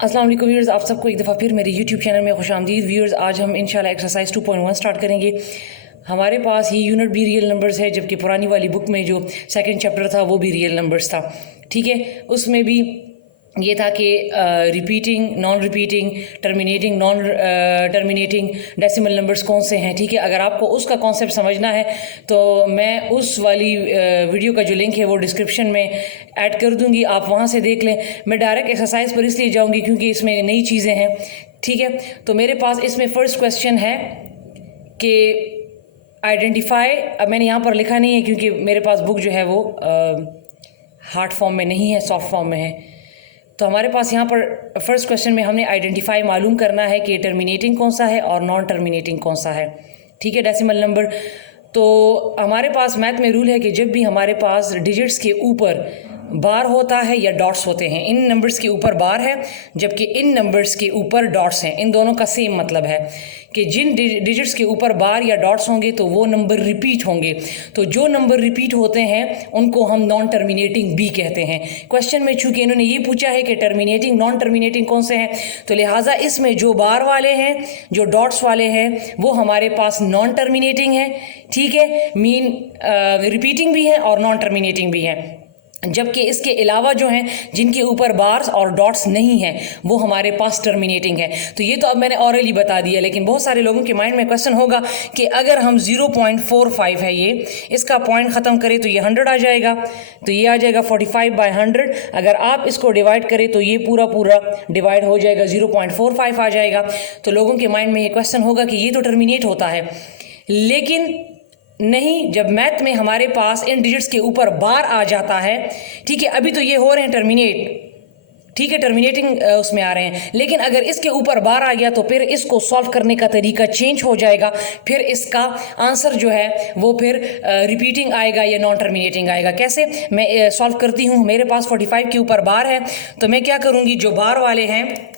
अस्सलाम वालेकुम व्यूअर्स, आप सबको एक दफ़ा फिर मेरे यूट्यूब चैनल में खुशामदीद। व्यूअर्स, आज हम इंशाल्लाह एक्सरसाइज 2.1 स्टार्ट करेंगे। हमारे पास ये यूनिट भी रियल नंबर्स है, जबकि पुरानी वाली बुक में जो सेकंड चैप्टर था वो भी रियल नंबर्स था। ठीक है, उसमें भी ये था कि repeating, non repeating, terminating, non terminating decimal numbers कौन से हैं। ठीक है, अगर आपको उसका कॉन्सेप्ट समझना है तो मैं उस वाली वीडियो का जो लिंक है वो डिस्क्रिप्शन में ऐड कर दूंगी, आप वहाँ से देख लें। मैं डायरेक्ट एक्सरसाइज पर इसलिए जाऊँगी क्योंकि इसमें नई चीज़ें हैं। ठीक है, तो मेरे पास इसमें फ़र्स्ट क्वेश्चन है कि आइडेंटिफाई। अब मैंने यहाँ पर लिखा नहीं है क्योंकि मेरे पास बुक जो है वो हार्ड फॉर्म में नहीं है, सॉफ्ट फॉर्म में है। तो हमारे पास यहाँ पर फर्स्ट क्वेश्चन में हमने आइडेंटिफाई मालूम करना है कि टर्मिनेटिंग कौन सा है और नॉन टर्मिनेटिंग कौन सा है। ठीक है, डेसिमल नंबर। तो हमारे पास मैथ में रूल है कि जब भी हमारे पास डिजिट्स के ऊपर बार होता है या डॉट्स होते हैं, इन नंबर्स के ऊपर बार है जबकि इन नंबर्स के ऊपर डॉट्स हैं, इन दोनों का सेम मतलब है कि जिन डिजिट्स के ऊपर बार या डॉट्स होंगे तो वो नंबर रिपीट होंगे। तो जो नंबर रिपीट होते हैं उनको हम नॉन टर्मिनेटिंग भी कहते हैं। क्वेश्चन में चूंकि इन्होंने ये पूछा है कि टर्मिनेटिंग नॉन टर्मिनेटिंग कौन से हैं, तो लिहाजा इसमें जो बार वाले हैं, जो डॉट्स वाले हैं, वो हमारे पास नॉन टर्मिनेटिंग है। ठीक है, मीन रिपीटिंग भी है और नॉन टर्मिनेटिंग भी है। जबकि इसके अलावा जो हैं जिनके ऊपर बार्स और डॉट्स नहीं हैं वो हमारे पास टर्मिनेटिंग है। तो ये तो अब मैंने ऑरली बता दिया, लेकिन बहुत सारे लोगों के माइंड में क्वेश्चन होगा कि अगर हम 0.45 है ये, इसका पॉइंट ख़त्म करें तो ये 100 आ जाएगा, तो ये आ जाएगा 45/100। अगर आप इसको डिवाइड करें तो ये पूरा डिवाइड हो जाएगा, 0.45 आ जाएगा। तो लोगों के माइंड में ये क्वेश्चन होगा कि ये तो टर्मिनेट होता है, लेकिन नहीं, जब मैथ में हमारे पास इन डिजिट्स के ऊपर बार आ जाता है, ठीक है, अभी तो ये हो रहे हैं टर्मिनेट, ठीक है, टर्मिनेटिंग उसमें आ रहे हैं, लेकिन अगर इसके ऊपर बार आ गया तो फिर इसको सॉल्व करने का तरीका चेंज हो जाएगा। फिर इसका आंसर जो है वो फिर रिपीटिंग आएगा या नॉन टर्मिनेटिंग आएगा। कैसे मैं सॉल्व करती हूँ, मेरे पास 45 के ऊपर बार है, तो मैं क्या करूँगी, जो बार वाले हैं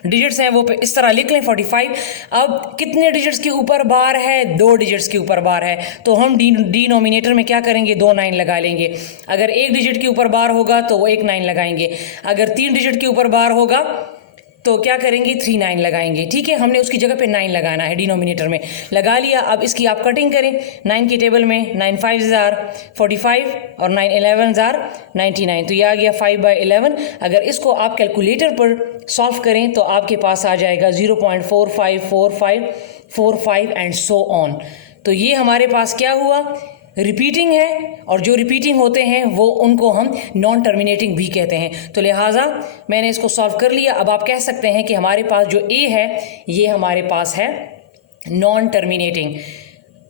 डिजिट्स हैं वो इस तरह लिख लें 45। अब कितने डिजिट्स के ऊपर बार है, 2 डिजिट्स के ऊपर बार है, तो हम डिनोमिनेटर में क्या करेंगे, 2 9 लगा लेंगे। अगर 1 डिजिट के ऊपर बार होगा तो वो 1 9 लगाएंगे। अगर 3 डिजिट के ऊपर बार होगा तो क्या करेंगे, 3 9 लगाएंगे। ठीक है, हमने उसकी जगह पे 9 लगाना है, डिनोमिनेटर में लगा लिया। अब इसकी आप कटिंग करें 9 के टेबल में, 9 5 आर 45 और 9 11 आर 99, तो ये आ गया 5/11। अगर इसको आप कैलकुलेटर पर सॉल्व करें तो आपके पास आ जाएगा 0.454545 एंड सो ऑन। तो ये हमारे पास क्या हुआ, रिपीटिंग है, और जो रिपीटिंग होते हैं वो उनको हम नॉन टर्मिनेटिंग भी कहते हैं। तो लिहाजा मैंने इसको सॉल्व कर लिया। अब आप कह सकते हैं कि हमारे पास जो ए है ये हमारे पास है नॉन टर्मिनेटिंग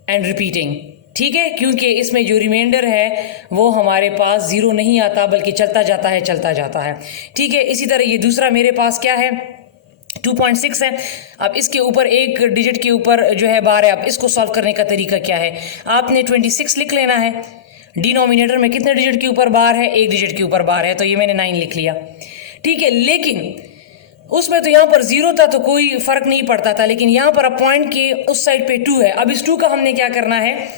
एंड रिपीटिंग। ठीक है, क्योंकि इसमें जो रिमाइंडर है वो हमारे पास 0 नहीं आता बल्कि चलता जाता है, चलता जाता है। ठीक है, इसी तरह ये दूसरा मेरे पास क्या है, 2.6 है। अब इसके ऊपर एक डिजिट के ऊपर जो है बार है। अब इसको सॉल्व करने का तरीका क्या है, आपने 26 लिख लेना है। डिनोमिनेटर में कितने डिजिट के ऊपर बार है, 1 डिजिट के ऊपर बार है, तो ये मैंने 9 लिख लिया। ठीक है, लेकिन उसमें तो यहाँ पर 0 था तो कोई फ़र्क नहीं पड़ता था, लेकिन यहाँ पर अब पॉइंट के उस साइड पे 2 है। अब इस 2 का हमने क्या करना है,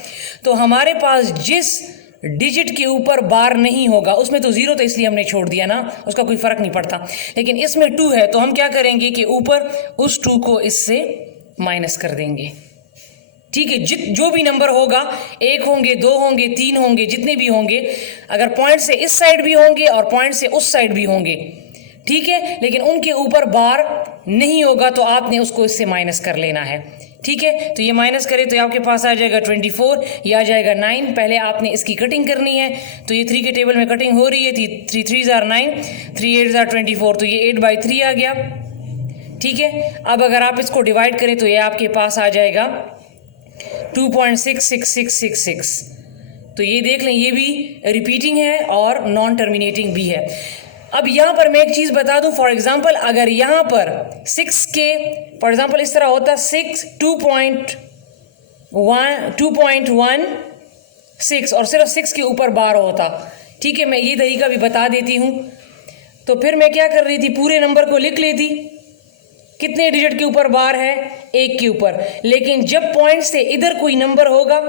तो हमारे पास जिस डिजिट के ऊपर बार नहीं होगा, उसमें तो 0 तो इसलिए हमने छोड़ दिया ना, उसका कोई फ़र्क नहीं पड़ता, लेकिन इसमें 2 है तो हम क्या करेंगे कि ऊपर उस 2 को इससे माइनस कर देंगे। ठीक है, जो भी नंबर होगा, 1 होंगे, 2 होंगे, 3 होंगे, जितने भी होंगे, अगर पॉइंट से इस साइड भी होंगे और पॉइंट से उस साइड भी होंगे, ठीक है, लेकिन उनके ऊपर बार नहीं होगा तो आपने उसको इससे माइनस कर लेना है। ठीक है, तो ये माइनस करें तो आपके पास आ जाएगा 24, ये आ जाएगा 9। पहले आपने इसकी कटिंग करनी है, तो ये 3 के टेबल में कटिंग हो रही है, 3 3 आर 9, 3 8 आर 24, तो ये 8/3 आ गया। ठीक है, अब अगर आप इसको डिवाइड करें तो ये आपके पास आ जाएगा 2.66666। तो ये देख लें, ये भी रिपीटिंग है और नॉन टर्मिनेटिंग भी है। अब यहाँ पर मैं एक चीज़ बता दूं, फॉर एग्जांपल अगर यहाँ पर 6 के, फॉर एग्जांपल इस तरह होता 6 2.16 और सिर्फ 6 के ऊपर बार होता। ठीक है, मैं ये तरीका भी बता देती हूँ। तो फिर मैं क्या कर रही थी, पूरे नंबर को लिख लेती, कितने डिजिट के ऊपर बार है, 1 के ऊपर, लेकिन जब पॉइंट से इधर कोई नंबर होगा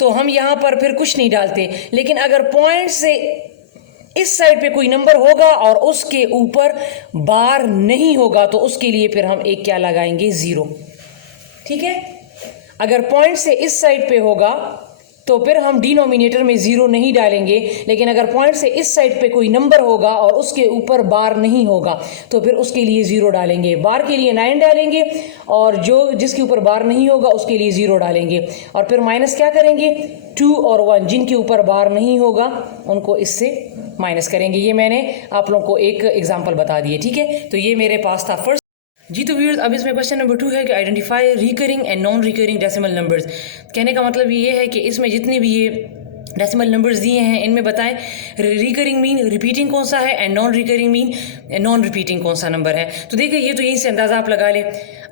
तो हम यहाँ पर फिर कुछ नहीं डालते, लेकिन अगर पॉइंट से इस साइड पे कोई नंबर होगा और उसके ऊपर बार नहीं होगा तो उसके लिए फिर हम एक क्या लगाएंगे, 0। ठीक है, अगर पॉइंट से इस साइड पे होगा तो फिर हम डिनोमिनेटर में 0 नहीं डालेंगे, लेकिन अगर पॉइंट से इस साइड पे कोई नंबर होगा और उसके ऊपर बार नहीं होगा तो फिर उसके लिए 0 डालेंगे। बार के लिए 9 डालेंगे और जो जिसके ऊपर बार नहीं होगा उसके लिए 0 डालेंगे, और फिर माइनस क्या करेंगे, 2 और 1, जिनके ऊपर बार नहीं होगा उनको इससे माइनस करेंगे। ये मैंने आप लोगों को एक एग्जाम्पल बता दिए। ठीक है, तो ये मेरे पास था फर्स्ट। जी तो व्यूअर्स, अब इसमें क्वेश्चन नंबर 2 है कि identify recurring and non recurring decimal numbers. कहने का मतलब ये है कि इसमें जितने भी ये डेसिमल नंबर्स दिए हैं इनमें बताएं रिकरिंग मीन रिपीटिंग कौन सा है and non recurring mean non repeating कौन सा नंबर है। तो देखिए, ये तो यहीं से अंदाज़ा आप लगा लें।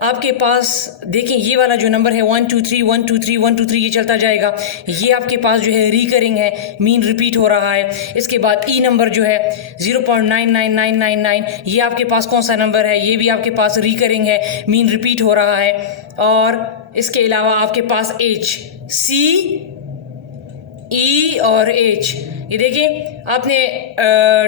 आपके पास देखें ये वाला जो नंबर है 1 2 3 1 2 3 1 2 3 ये चलता जाएगा, ये आपके पास जो है रिकरिंग है, मीन रिपीट हो रहा है। इसके बाद ई नंबर जो है 0.99999 ये आपके पास कौन सा नंबर है, ये भी आपके पास रिकरिंग है, मीन रिपीट हो रहा है। और इसके अलावा आपके पास एच, सी, ई और एच, ये देखिए आपने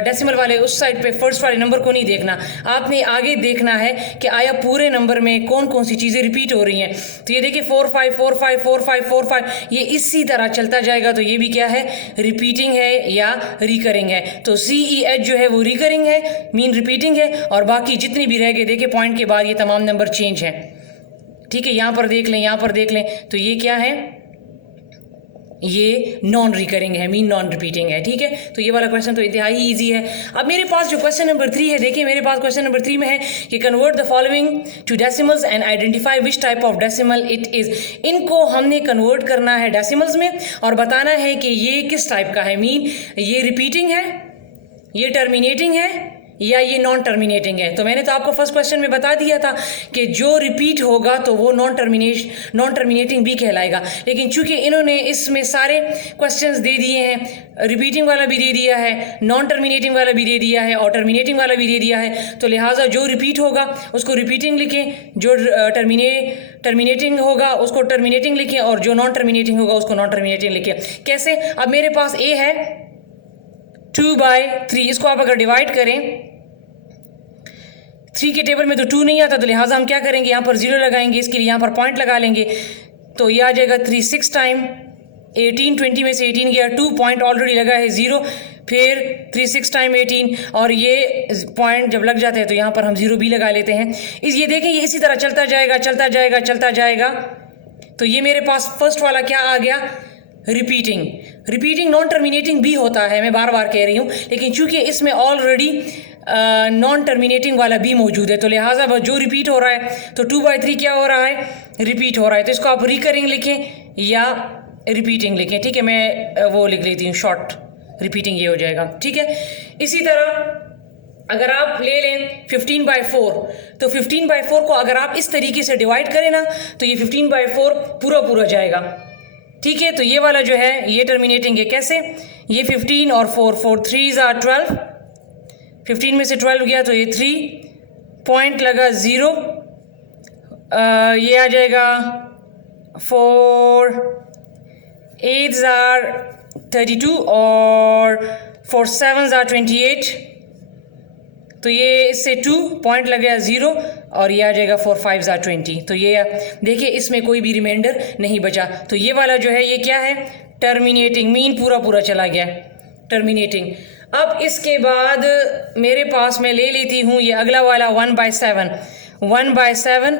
डेसिमल वाले उस साइड पे फर्स्ट वाले नंबर को नहीं देखना, आपने आगे देखना है कि आया पूरे नंबर में कौन कौन सी चीज़ें रिपीट हो रही हैं। तो ये देखिए 4 5 4 5 4 5 4 5 ये इसी तरह चलता जाएगा, तो ये भी क्या है, रिपीटिंग है या रिकरिंग है। तो सी ई एच जो है वो रिकरिंग है, मीन रिपीटिंग है, और बाकी जितनी भी रह गए देखिए पॉइंट के बाद ये तमाम नंबर चेंज हैं। ठीक है, यहाँ पर देख लें, यहाँ पर देख लें, तो ये क्या है, ये नॉन रिकरिंग है, मीन नॉन रिपीटिंग है। ठीक है, तो ये वाला क्वेश्चन तो इंतहाई ईजी है। अब मेरे पास जो क्वेश्चन नंबर 3 है, देखिए मेरे पास क्वेश्चन नंबर 3 में है कि convert the following to decimals and identify which type of decimal it is. इनको हमने कन्वर्ट करना है डेसिमल्स में और बताना है कि ये किस टाइप का है, मीन ये रिपीटिंग है, ये टर्मिनेटिंग है या ये नॉन टर्मिनेटिंग है। तो मैंने तो आपको फर्स्ट क्वेश्चन में बता दिया था कि जो रिपीट होगा तो वो नॉन टर्मिनेटिंग भी कहलाएगा, लेकिन चूंकि इन्होंने इसमें सारे क्वेश्चंस दे दिए हैं, रिपीटिंग वाला भी दे दिया है, नॉन टर्मिनेटिंग वाला भी दे दिया है और टर्मिनेटिंग वाला भी दे दिया है, तो लिहाजा जो रिपीट होगा उसको रिपीटिंग लिखें, जो टर्मिनेटिंग होगा उसको टर्मिनेटिंग लिखें और जो नॉन टर्मिनेटिंग होगा उसको नॉन टर्मिनेटिंग लिखें। कैसे, अब मेरे पास ए है 2/3, इसको आप अगर डिवाइड करें 3 के टेबल में तो 2 नहीं आता, तो लिहाजा हम क्या करेंगे, यहाँ पर 0 लगाएंगे, इसके लिए यहाँ पर पॉइंट लगा लेंगे, तो ये आ जाएगा 3 6 टाइम 18, 20 में से 18 गया, 2 पॉइंट ऑलरेडी लगा है 0, फिर 3 6 टाइम 18 और ये पॉइंट जब लग जाते हैं तो यहाँ पर हम 0 भी लगा लेते हैं। ये देखें, ये इसी तरह चलता जाएगा चलता जाएगा चलता जाएगा। तो ये मेरे पास फर्स्ट वाला क्या आ गया, रिपीटिंग नॉन टर्मिनेटिंग भी होता है, मैं बार बार कह रही हूँ, लेकिन चूंकि इसमें ऑलरेडी नॉन टर्मिनेटिंग वाला भी मौजूद है तो लिहाजा बस जो रिपीट हो रहा है, तो 2/3 क्या हो रहा है, रिपीट हो रहा है, तो इसको आप रिकरिंग लिखें या रिपीटिंग लिखें। ठीक है, मैं वो लिख लेती हूँ शॉर्ट, रिपीटिंग ये हो जाएगा। ठीक है, इसी तरह अगर आप ले लें 15/4, तो 15/4 को अगर आप इस तरीके से डिवाइड करें ना तो ये 15/4 पूरा जाएगा। ठीक है, तो ये वाला जो है ये टर्मिनेटिंग है, कैसे, ये 15 और 4 3s are 12, 15 में से 12 गया तो ये 3 पॉइंट लगा 0, ये आ जाएगा 4 8s are 32 और 4 7s are 28, तो ये इससे 2 पॉइंट लग गया 0 और ये आ जाएगा 4 5s are 20। तो ये देखिए इसमें कोई भी रिमाइंडर नहीं बचा, तो ये वाला जो है ये क्या है, टर्मिनेटिंग, मीन पूरा चला गया, टर्मिनेटिंग। अब इसके बाद मेरे पास मैं ले लेती हूँ ये अगला वाला 1/7, 1/7,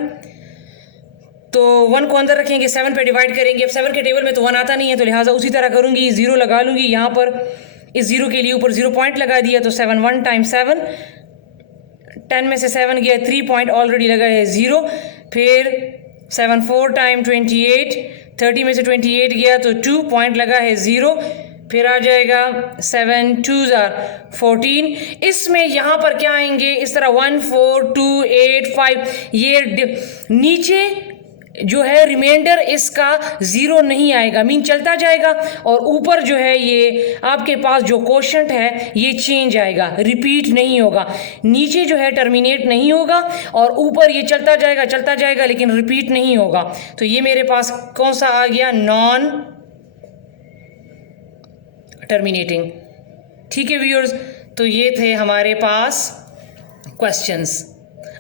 तो 1 को अंदर रखेंगे, 7 पे डिवाइड करेंगे। अब 7 के टेबल में तो 1 आता नहीं है, तो लिहाजा उसी तरह करूँगी, 0 लगा लूँगी यहाँ पर, इस 0 के लिए ऊपर 0 पॉइंट लगा दिया, तो 7 1 टाइम्स 7, 10 में से 7 गया, 3 पॉइंट ऑलरेडी लगा है 0, फिर 7 4 टाइम 28, 30 में से 28 गया तो 2 पॉइंट लगा है 0, फिर आ जाएगा 7 2s are 14। इसमें यहाँ पर क्या आएंगे, इस तरह 1 4 2 8 5, ये नीचे जो है रिमाइंडर इसका 0 नहीं आएगा, मीन चलता जाएगा, और ऊपर जो है ये आपके पास जो कोशेंट है ये चेंज आएगा, रिपीट नहीं होगा। नीचे जो है टर्मिनेट नहीं होगा और ऊपर ये चलता जाएगा लेकिन रिपीट नहीं होगा। तो ये मेरे पास कौन सा आ गया, नॉन टर्मिनेटिंग। ठीक है व्यूअर्स, तो ये थे हमारे पास क्वेश्चंस।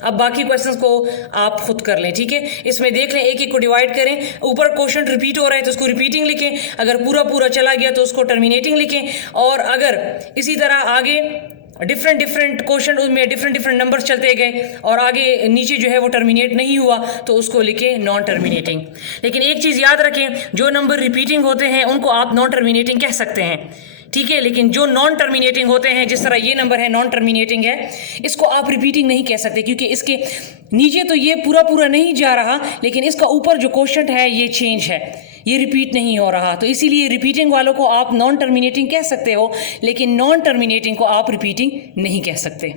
अब बाकी क्वेश्चंस को आप खुद कर लें, ठीक है। इसमें देख लें, एक एक को डिवाइड करें। ऊपर क्वेश्चन रिपीट हो रहा है तो उसको रिपीटिंग लिखें, अगर पूरा पूरा चला गया तो उसको टर्मिनेटिंग लिखें, और अगर इसी तरह आगे डिफरेंट क्वेश्चन उसमें डिफरेंट नंबर्स चलते गए और आगे नीचे जो है वो टर्मिनेट नहीं हुआ तो उसको लिखें नॉन टर्मिनेटिंग। लेकिन एक चीज़ याद रखें, जो नंबर रिपीटिंग होते हैं उनको आप नॉन टर्मिनेटिंग कह सकते हैं, ठीक है। लेकिन जो नॉन टर्मिनेटिंग होते हैं, जिस तरह ये नंबर है नॉन टर्मिनेटिंग है, इसको आप रिपीटिंग नहीं कह सकते, क्योंकि इसके नीचे तो ये पूरा पूरा नहीं जा रहा, लेकिन इसका ऊपर जो क्वेश्चन है ये चेंज है, ये रिपीट नहीं हो रहा। तो इसीलिए रिपीटिंग वालों को आप नॉन टर्मिनेटिंग कह सकते हो, लेकिन नॉन टर्मिनेटिंग को आप रिपीटिंग नहीं कह सकते।